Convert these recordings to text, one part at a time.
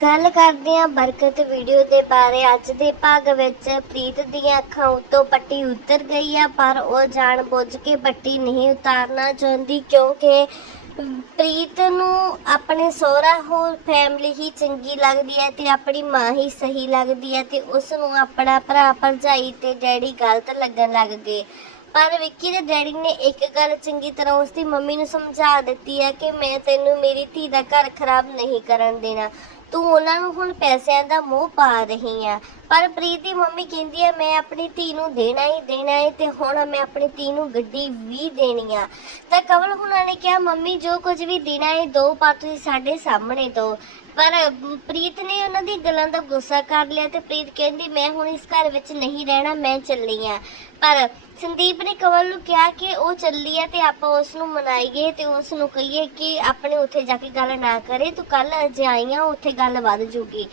ਗੱਲ ਕਰਦੇ ਹਾਂ ਬਰਕਤ ਵੀਡੀਓ ਦੇ ਬਾਰੇ। ਅੱਜ ਦੇ ਭਾਗ ਵਿੱਚ ਪ੍ਰੀਤ ਦੀਆਂ ਅੱਖਾਂ ਉੱਤੋਂ ਪੱਟੀ ਉਤਰ ਗਈ ਆ, ਪਰ ਉਹ ਜਾਣ ਬੁੱਝ ਕੇ ਪੱਟੀ ਨਹੀਂ ਉਤਾਰਨਾ ਚਾਹੁੰਦੀ ਕਿਉਂਕਿ ਪ੍ਰੀਤ ਨੂੰ ਆਪਣੇ ਸਹੁਰਾ ਹੋਰ ਫੈਮਿਲੀ ਹੀ ਚੰਗੀ ਲੱਗਦੀ ਹੈ ਤੇ ਆਪਣੀ ਮਾਂ ਹੀ ਸਹੀ ਲੱਗਦੀ ਹੈ ਤੇ ਉਸ ਨੂੰ ਆਪਣਾ ਭਰਾ ਭਰਜਾਈ ਤੇ ਡੈਡੀ ਗਲਤ ਲੱਗਣ ਲੱਗ ਗਏ। ਪਰ ਵਿੱਕੀ ਦੇ ਡੈਡੀ ਨੇ ਇੱਕ ਗੱਲ ਚੰਗੀ ਤਰ੍ਹਾਂ ਉਸ ਦੀ ਮੰਮੀ ਨੂੰ ਸਮਝਾ ਦਿੱਤੀ ਹੈ ਕਿ ਮੈਂ ਤੈਨੂੰ ਮੇਰੀ ਧੀ ਦਾ ਘਰ ਖਰਾਬ ਨਹੀਂ ਕਰਨ ਦੇਣਾ। ਤੂੰ ਉਹਨਾਂ ਨੂੰ ਹੁਣ ਪੈਸਿਆਂ ਦਾ ਮੋਹ ਪਾ ਰਹੀ ਆ। ਪਰ ਪ੍ਰੀਤ ਦੀ ਮੰਮੀ ਕਹਿੰਦੀ ਹੈ ਮੈਂ ਆਪਣੀ ਧੀ ਨੂੰ ਦੇਣਾ ਹੀ ਦੇਣਾ ਹੈ ਤੇ ਹੁਣ ਮੈਂ ਆਪਣੀ ਧੀ ਨੂੰ ਗੱਡੀ ਵੀ ਦੇਣੀ ਆ। ਤਾਂ ਕਮਲ ਹੁਣਾਂ ਨੇ ਕਿਹਾ, ਮੰਮੀ ਜੋ ਕੁਝ ਵੀ ਦੇਣਾ ਹੈ ਦੋ ਪਾ ਤੁਸੀਂ ਸਾਡੇ ਸਾਹਮਣੇ ਦੋ। ਪਰ ਪ੍ਰੀਤ ਨੇ ਉਹਨਾਂ ਦੀ ਗੱਲਾਂ ਦਾ ਗੁੱਸਾ ਕਰ ਲਿਆ ਤੇ ਪ੍ਰੀਤ ਕਹਿੰਦੀ, ਮੈਂ ਹੁਣ ਇਸ ਘਰ ਵਿੱਚ ਨਹੀਂ ਰਹਿਣਾ, ਮੈਂ ਚੱਲੀ ਆ। ਪਰ ਸੰਦੀਪ ਨੇ ਕਮਲ ਨੂੰ ਕਿਹਾ ਕਿ ਉਹ ਚੱਲੀ ਆ ਤੇ ਆਪਾਂ ਉਸ ਨੂੰ ਮਨਾਈਏ ਤੇ ਉਸ ਨੂੰ ਕਹੀਏ ਕਿ ਆਪਣੇ ਉੱਥੇ ਜਾ ਕੇ ਗੱਲ ਨਾ ਕਰੇ, ਤੂੰ ਕੱਲ ਅਜੇ ਆਈ ਆ, ਉੱਥੇ ਗੱਲ ਵੱਧ ਜੂਗੀ।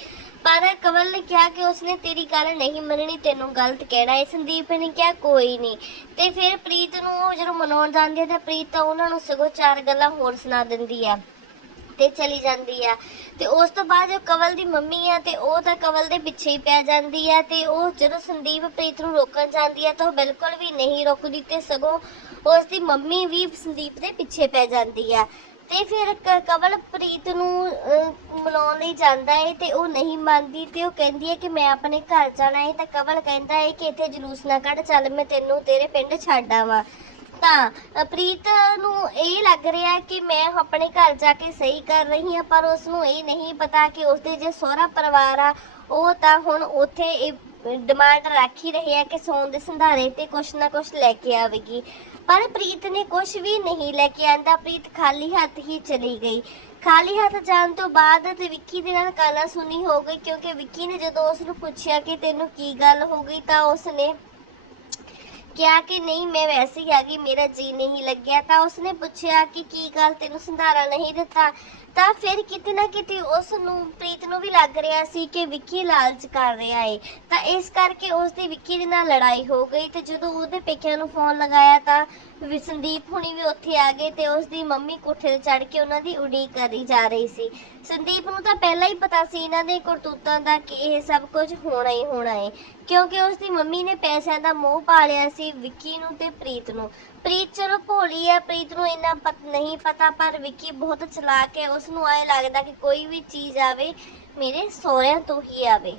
ਪਰ ਕਮਲ ਨੇ ਕਿਹਾ ਕਿ ਉਸਨੇ ਤੇਰੀ ਗੱਲ ਨਹੀਂ ਮੰਨਣੀ, ਤੈਨੂੰ ਗਲਤ ਕਹਿਣਾ ਹੈ। ਸੰਦੀਪ ਨੇ ਕਿਹਾ, ਕੋਈ ਨਹੀਂ। ਤੇ ਫਿਰ ਪ੍ਰੀਤ ਨੂੰ ਉਹ ਜਦੋਂ ਮਨਾਉਣ ਜਾਂਦੇ ਹੈ ਤਾਂ ਪ੍ਰੀਤ ਤਾਂ ਉਹਨਾਂ ਨੂੰ ਸਗੋਂ ਚਾਰ ਗੱਲਾਂ ਹੋਰ ਸੁਣਾ ਦਿੰਦੀ ਆ। ਤੇ ਚਲੀ ਜਾਂਦੀ ਆ। ਤੇ ਉਸ ਤੋਂ ਬਾਅਦ ਜੋ ਕਵਲ ਦੀ ਮੰਮੀ ਆ ਤੇ ਉਹ ਤਾਂ ਕਵਲ ਦੇ ਪਿੱਛੇ ਹੀ ਪੈ ਜਾਂਦੀ ਆ ਤੇ ਉਹ ਜਦੋਂ ਸੰਦੀਪ ਪ੍ਰੀਤ ਨੂੰ ਰੋਕਣ ਜਾਂਦੀ ਆ ਤਾਂ ਉਹ ਬਿਲਕੁਲ ਵੀ ਨਹੀਂ ਰੁਕਦੀ ਤੇ ਸਗੋਂ ਉਸ ਦੀ ਮੰਮੀ ਵੀ ਸੰਦੀਪ ਦੇ ਪਿੱਛੇ ਪੈ ਜਾਂਦੀ ਆ। ਤੇ ਫਿਰ ਕ- ਕਵਲ ਪ੍ਰੀਤ ਨੂੰ ਅਹ, ਮਿਲਾਉਣ ਲਈ ਜਾਂਦਾ ਹੈ ਤੇ ਉਹ ਨਹੀਂ ਮੰਨਦੀ ਤੇ ਉਹ ਕਹਿੰਦੀ ਹੈ ਕਿ ਮੈਂ ਆਪਣੇ ਘਰ ਜਾਣਾ ਹੈ ਤਾਂ ਕਵਲ ਕਹਿੰਦਾ ਹੈ ਕਿ ਇੱਥੇ ਜਲੂਸ ਨਾ ਕੱਢ ਚੱਲ ਮੈਂ ਤੈਨੂੰ ਤੇਰੇ ਪਿੰਡ ਛੱਡ ਆਵਾਂ। ਤਾਂ ਪ੍ਰੀਤ ਨੂੰ ਇਹ ਲੱਗ ਰਿਹਾ ਕਿ ਮੈਂ ਆਪਣੇ ਘਰ ਜਾ ਕੇ ਸਹੀ ਕਰ ਰਹੀ ਹਾਂ, ਪਰ ਉਸ ਨੂੰ ਇਹ ਨਹੀਂ ਪਤਾ ਕਿ ਉਸਦੇ ਜੇ ਸਹੁਰਾ ਪਰਿਵਾਰ ਆ, ਉਹ ਤਾਂ ਹੁਣ ਉੱਥੇ ਇਹ ਡਿਮਾਂਡ ਰੱਖ ਹੀ ਰਹੇ ਆ ਕਿ ਸੋਨ ਦੇ ਸੰਧਾਰੇ ਤੇ ਕੁਛ ਨਾ ਕੁਛ ਲੈ ਕੇ ਆਵੇਗੀ। ਪਰ ਪ੍ਰੀਤ ਨੇ ਕੁਛ ਵੀ ਨਹੀਂ ਲੈ ਕੇ ਆਂਦਾ, ਪ੍ਰੀਤ ਖਾਲੀ ਹੱਥ ਹੀ ਚਲੀ ਗਈ। ਖਾਲੀ ਹੱਥ ਜਾਣ ਤੋਂ ਬਾਅਦ ਤੇ ਵਿੱਕੀ ਦੇ ਨਾਲ ਕਾਲਾ ਸੁਣੀ ਹੋ ਗਈ, ਕਿਉਂਕਿ ਵਿੱਕੀ ਨੇ ਜਦੋਂ ਉਸ ਨੂੰ ਪੁੱਛਿਆ ਕਿ ਤੈਨੂੰ ਕੀ ਗੱਲ ਹੋ ਗਈ, ਤਾਂ ਉਸ ਨੇ ਕਿਹਾ ਕਿ ਨਹੀਂ, ਮੈਂ ਵੈਸੇ ਹੀ ਆ ਗਈ, ਮੇਰਾ ਜੀ ਨਹੀਂ ਲੱਗਿਆ। ਤਾਂ ਉਸਨੇ ਪੁੱਛਿਆ ਕਿ ਕੀ ਗੱਲ ਤੈਨੂੰ ਸੰਧਾਰਾ ਨਹੀਂ ਦਿੱਤਾ? ਤਾਂ ਫਿਰ ਕਿਤੇ ਨਾ ਕਿਤੇ ਉਸ ਨੂੰ ਪ੍ਰੀਤ ਨੂੰ ਵੀ ਲੱਗ ਰਿਹਾ ਸੀ ਕਿ ਵਿੱਕੀ ਲਾਲਚ ਕਰ ਰਿਹਾ ਏ। ਤਾਂ ਇਸ ਕਰਕੇ ਉਸ ਦੀ ਵਿੱਕੀ ਦੇ ਨਾਲ ਲੜਾਈ ਹੋ ਗਈ ਤੇ ਜਦੋਂ ਉਹਦੇ ਪੇਕਿਆਂ ਨੂੰ ਫੋਨ ਲਗਾਇਆ ਤਾਂ ਵੀ ਸੰਦੀਪ ਹੁਣੀ ਵੀ ਉੱਥੇ ਆ ਗਏ ਤੇ ਉਸ ਦੀ ਮੰਮੀ ਕੋਠੇ ਤੇ ਚੜ ਕੇ ਉਹਨਾਂ ਦੀ ਉਡੀਕ ਕਰੀ ਜਾ ਰਹੀ ਸੀ। ਸੰਦੀਪ ਨੂੰ ਤਾਂ ਪਹਿਲਾਂ ਹੀ ਪਤਾ ਸੀ ਇਹਨਾਂ ਦੇ ਕਰਤੂਤਾਂ ਦਾ ਕਿ ਇਹ ਸਭ ਕੁਝ ਹੋਣਾ ਹੀ ਹੋਣਾ ਏ। ਕਿਉਂਕਿ ਉਸ ਦੀ ਮੰਮੀ ਨੇ ਪੈਸਿਆਂ ਦਾ ਮੋਹ ਪਾ ਲਿਆ ਸੀ ਵਿੱਕੀ ਨੂੰ ਤੇ ਪ੍ਰੀਤ ਨੂੰ। ਪ੍ਰੀਤ ਚਲੋ ਭੋਲੀ ਹੈ ਪ੍ਰੀਤ ਨੂੰ ਇੰਨਾ ਪਤ, ਨਹੀਂ ਪਤਾ, ਪਰ ਵਿੱਕੀ ਬਹੁਤ ਚਲਾਕ ਹੈ। ਉਸ ਨੂੰ ਐ ਲੱਗਦਾ ਕਿ ਕੋਈ ਵੀ ਚੀਜ਼ ਆਵੇ, ਮੇਰੇ ਸੋਹਰਿਆਂ ਤੋਂ ਹੀ ਆਵੇ।